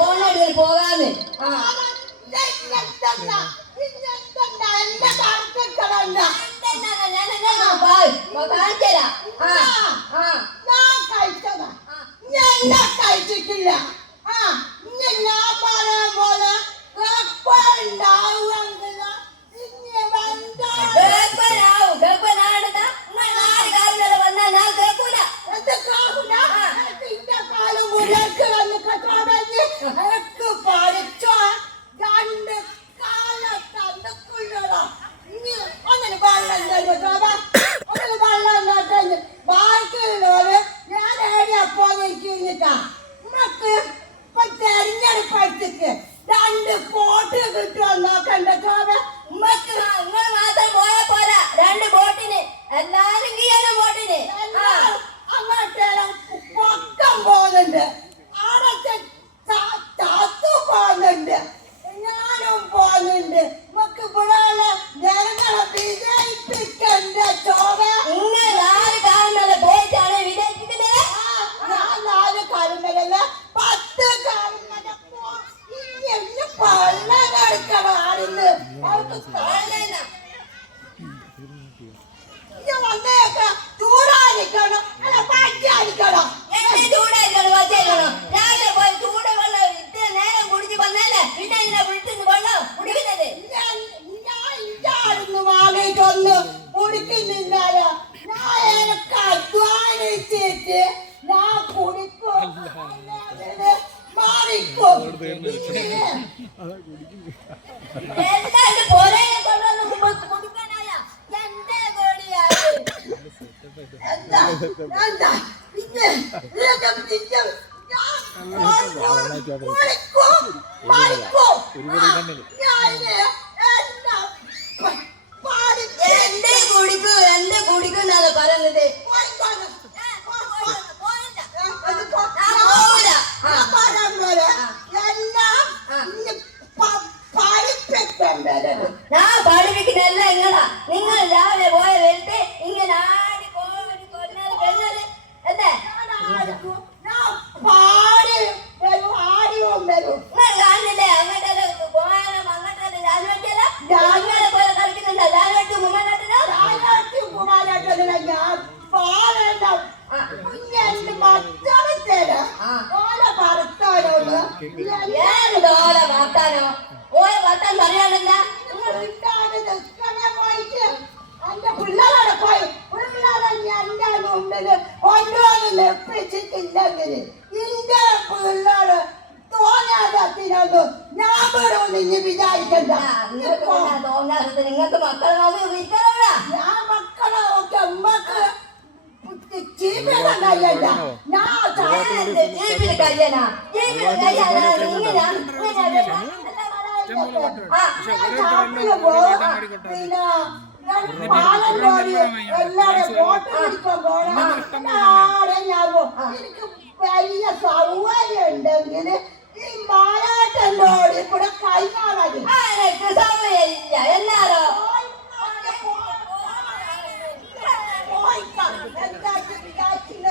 പോകണ്ടേ പോകാന്ന് കഴിച്ചിട്ടില്ല. ആ ഞാൻ പറയാൻ പോലെ ഉണ്ടാവും Ay, ay, ay, ഇന്നലെ വിളിച്ചു വേണോ മുടിക്കുന്നത് ഇന്ന് വാങ്ങിയിട്ടൊന്ന് കുടിക്കുന്നില്ലാലോ ഞാൻ എനിക്ക് അധ്വാനിച്ചിട്ട് ഞാൻ കുടിക്കും. മാറിക്കും. എന്തായാലും പോരെ കുടിക്കാനായ. എന്റെ പേടിയാണ്. എന്താ? എന്താ? പിന്നെ എന്റെ കുടിക്കൂ എന്റെ കുടിക്കുന്നാണ് പറയുന്നത് ഞാൻ പഠിപ്പിക്കുന്ന എല്ലാം നിങ്ങളാ നിങ്ങൾ രാവിലെ പോയ വെളുത്ത് ഇങ്ങനെ ആടി കോടി കൊല്ലാതെ എന്താ ഏത് ഓരോ വാർത്താനോ ഓരോ വാർത്താൻ പറയാണെന്താ നിങ്ങൾ വിട്ടാണ് ദുഃഖമേ പോയിട്ട് എന്റെ പിള്ളേരോട് പോയി. പിള്ളേരെ എന്റെ മുമ്പിൽ കൊണ്ടുവന്ന് ലഭിച്ചിട്ടില്ലെങ്കിൽ എന്റെ പിള്ളേർ തോന്നാതത്തിനൊന്നും ഞാൻ പറയുമെന്ന് വിചാരിക്കണ്ട. നിങ്ങൾക്ക് മക്കളെ ഞാൻ മക്കളെ ഒക്കെ ഉമ്മക്ക് ജീപ്പിലെ കയ്യല്ല ഞാൻ ചായന്റെ ജീപ്പിലെ കയ്യല ജീപ്പിലെ കയ്യല ഇങ്ങനെയാണ് വലിയ സൗകര്യം ഉണ്ടെങ്കിൽ ഈ മായാട്ടല്ലോടി കൂടെ കൈമാറാതെ സമയമില്ല എല്ലാരോ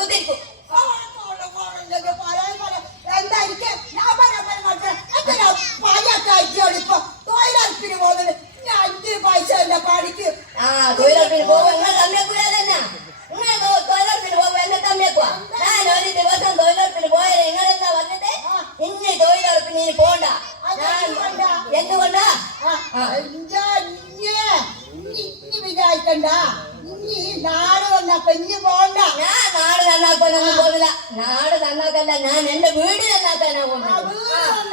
കുത്തിരിക്കും എന്തായിരിക്കും? ഞാൻ പറയാൻ മക്കളെ എന്തിനാ പാലൊക്കെ അയച്ചോളൂ ഇപ്പൊ തൊഴിലുറപ്പിന് പോകുന്നത്? അഞ്ച് പൈസ അല്ല പണിക്ക് ആ തൊഴിലുറപ്പിന് പോകുമ്പോൾ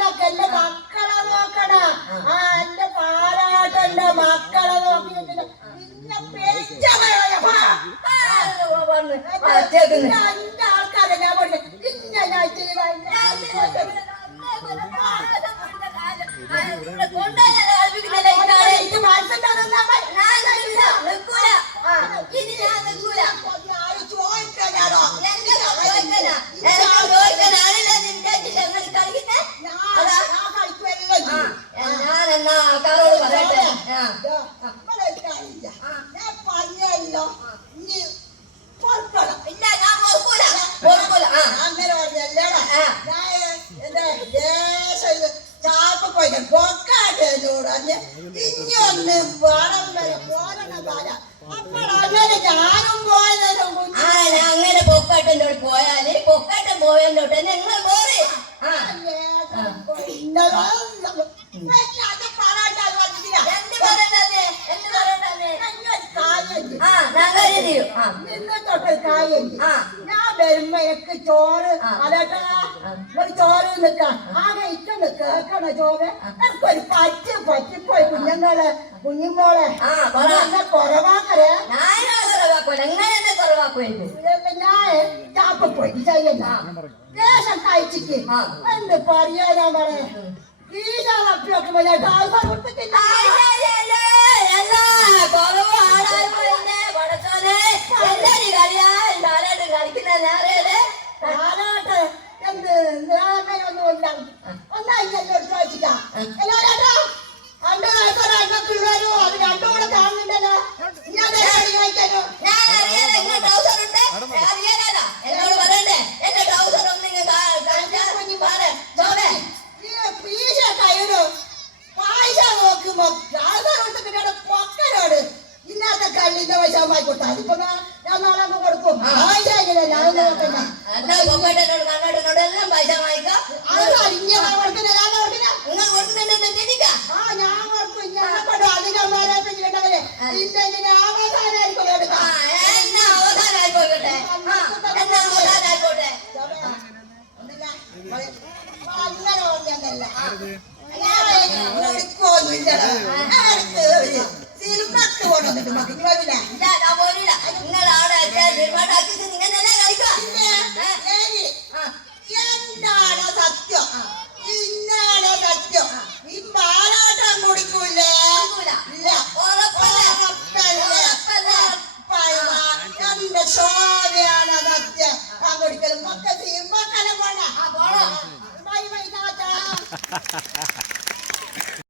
നോക്ക എന്റെ മക്കളെ നോക്കണ. ആ. എന്റെ പാലാട്ട് എന്റെ മക്കളെ നോക്കിയിട്ടില്ല പിന്നെ പേച്ചവയപ്പാ വന്ന്. പച്ചേക്കുന്നു അങ്ങനെ പൊക്കാട്ടന്റെ പോയാൽ പൊക്കാട്ടൻ പോയതിന്റെ തൊട്ട് നിങ്ങൾ പോരെ ഞാൻ വരുമ്പോ എനിക്ക് ചോറ് അലേട്ടാ. ഒരു ചോറ് നിക്കാം. ആകെ ഇട്ടൊന്ന് കേക്കണ ചോറ് എനിക്കൊരു പറ്റി പറ്റിപ്പോയി കുഞ്ഞങ്ങളെ. കുഞ്ഞുമോളെ കുറവാക്കരേ ഞാൻ ചാപ്പ് പോയി ചെയ്യുന്ന ദേശം കഴിച്ചിട്ട്. എന്ത് പറയാനാ പറയേ ഈ ഞാൻ അപ്പിയൊക്കെ ഞാൻ കൊടുത്താൽ അതിപ്പോ ഞാൻ നാളെ കൊടുക്കും. ഇങ്ങനെ ഞാൻ നോക്കണ്ട പൈസ വാങ്ങിക്കാം അത് അരിഞ്ഞ കൊടുക്കുന്ന ഞാൻ കൊടുക്കുന്ന നിങ്ങൾ കൊടുക്കുന്നുണ്ടെന്ന് ചിന്തിക്കാം ആ ഞാൻ കൊടുക്കും ഇങ്ങനെ കൊണ്ടു അധികന്മാരെ പിടിക്കണ്ടവരെ ഇന്ന ഇങ്ങനെ അവസാനായിരിക്കും ആ, എടുക്കാം എന്നാ അവസാനായിക്കോട്ടെ ആ, എന്നാ അവസാനായിക്കോട്ടെ അങ്ങനെ